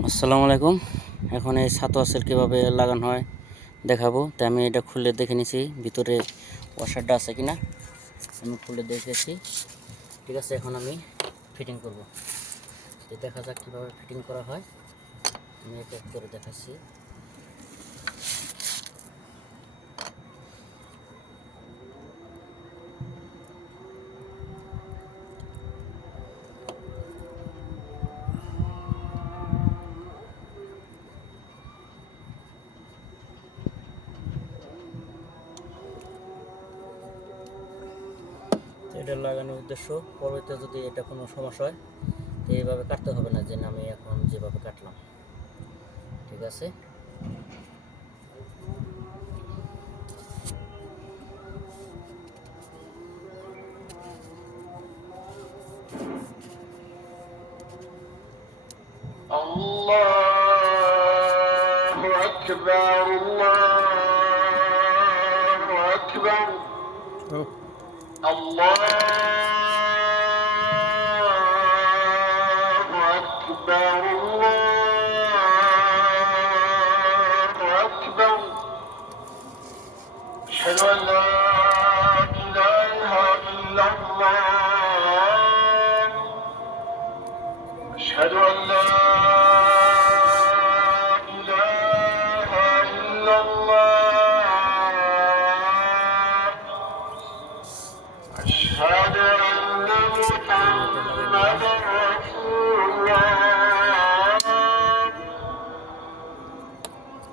আসসালামু আলাইকুম। এখন এই ছাতু আসেল কীভাবে লাগানো হয় দেখাবো। তাই আমি এটা খুলে দেখে নিছি, ভিতরে ওয়াশারটা আছে কিনা। আমি খুলে দেখেছি ঠিক আছে, এখন আমি ফিটিং করব। দেখা যাক কীভাবে ফিটিং করা হয়। আমি এক এক করে দেখাচ্ছি। এটা লাগানোর উদ্দেশ্য পরবর্তীতে যদি এটা কোনো সমস্যা হয় তো এইভাবে কাটতে হবে না যে আমি এখন যেভাবে কাটলাম ঠিক আছে الله أكبر الله أكبر Allah Ekber, Allah Ekber. Eşhedü en la ilahe illallah. Eşhedü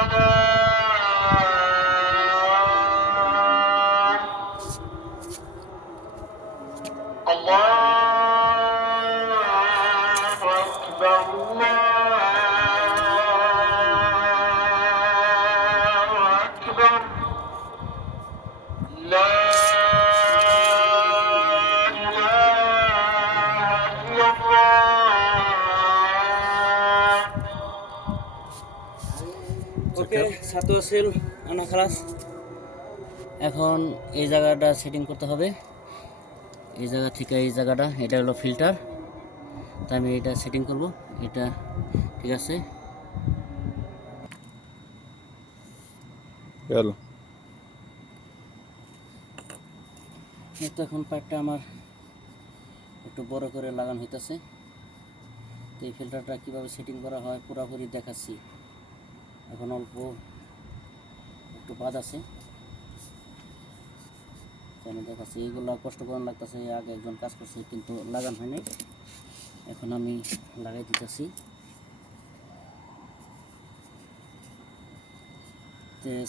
الله أكبر الله ছাতু আসেল আনা খালাস এখন এই জায়গাটা সেটিং করতে হবে। এই জায়গা থেকে এই জায়গাটা এটা হলো ফিল্টার তাই আমি এটা সেটিং করব। এটা ঠিক আছে। তো এখন পাইপটা আমার একটু বড় করে লাগানো হইতেছে। তো এই ফিল্টারটা কীভাবে সেটিং করা হয় পুরোপুরি দেখাচ্ছি। এখন অল্প একটু বাদ আছে। দেখাচ্ছি, এইগুলো কষ্ট করার লাগতেছে আগে একজন কাজ করছে, কিন্তু লাগানো হয়নি। এখন আমি লাগাই দিতেছি।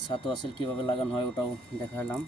ছাতু আসিল কীভাবে লাগানো হয় ওটাও দেখালাম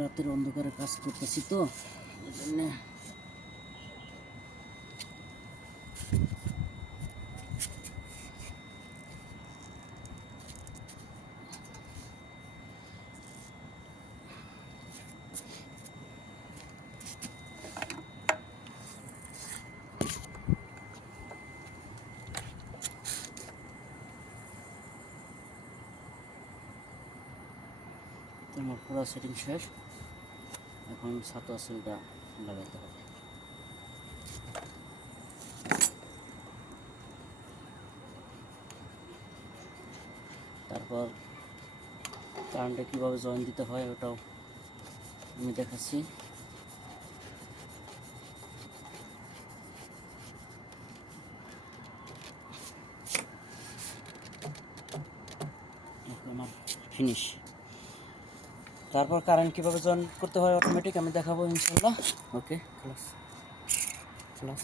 রাতের অন্ধকারে কাজ করতেছি তো এই জন্যে আমার পুরো সেটিং শেষ। এখন সাতো আসলটা লাগাইতে হবে। তারপর কারেন্টে কীভাবে জয়েন দিতে হয় ওটাও আমি দেখাচ্ছি। আমার ফিনিশ তারপর কারেন্ট কীভাবে জয়েন করতে হয় অটোমেটিক আমি দেখাবো ইনশাল্লাহ ওকে ক্লাস ক্লাস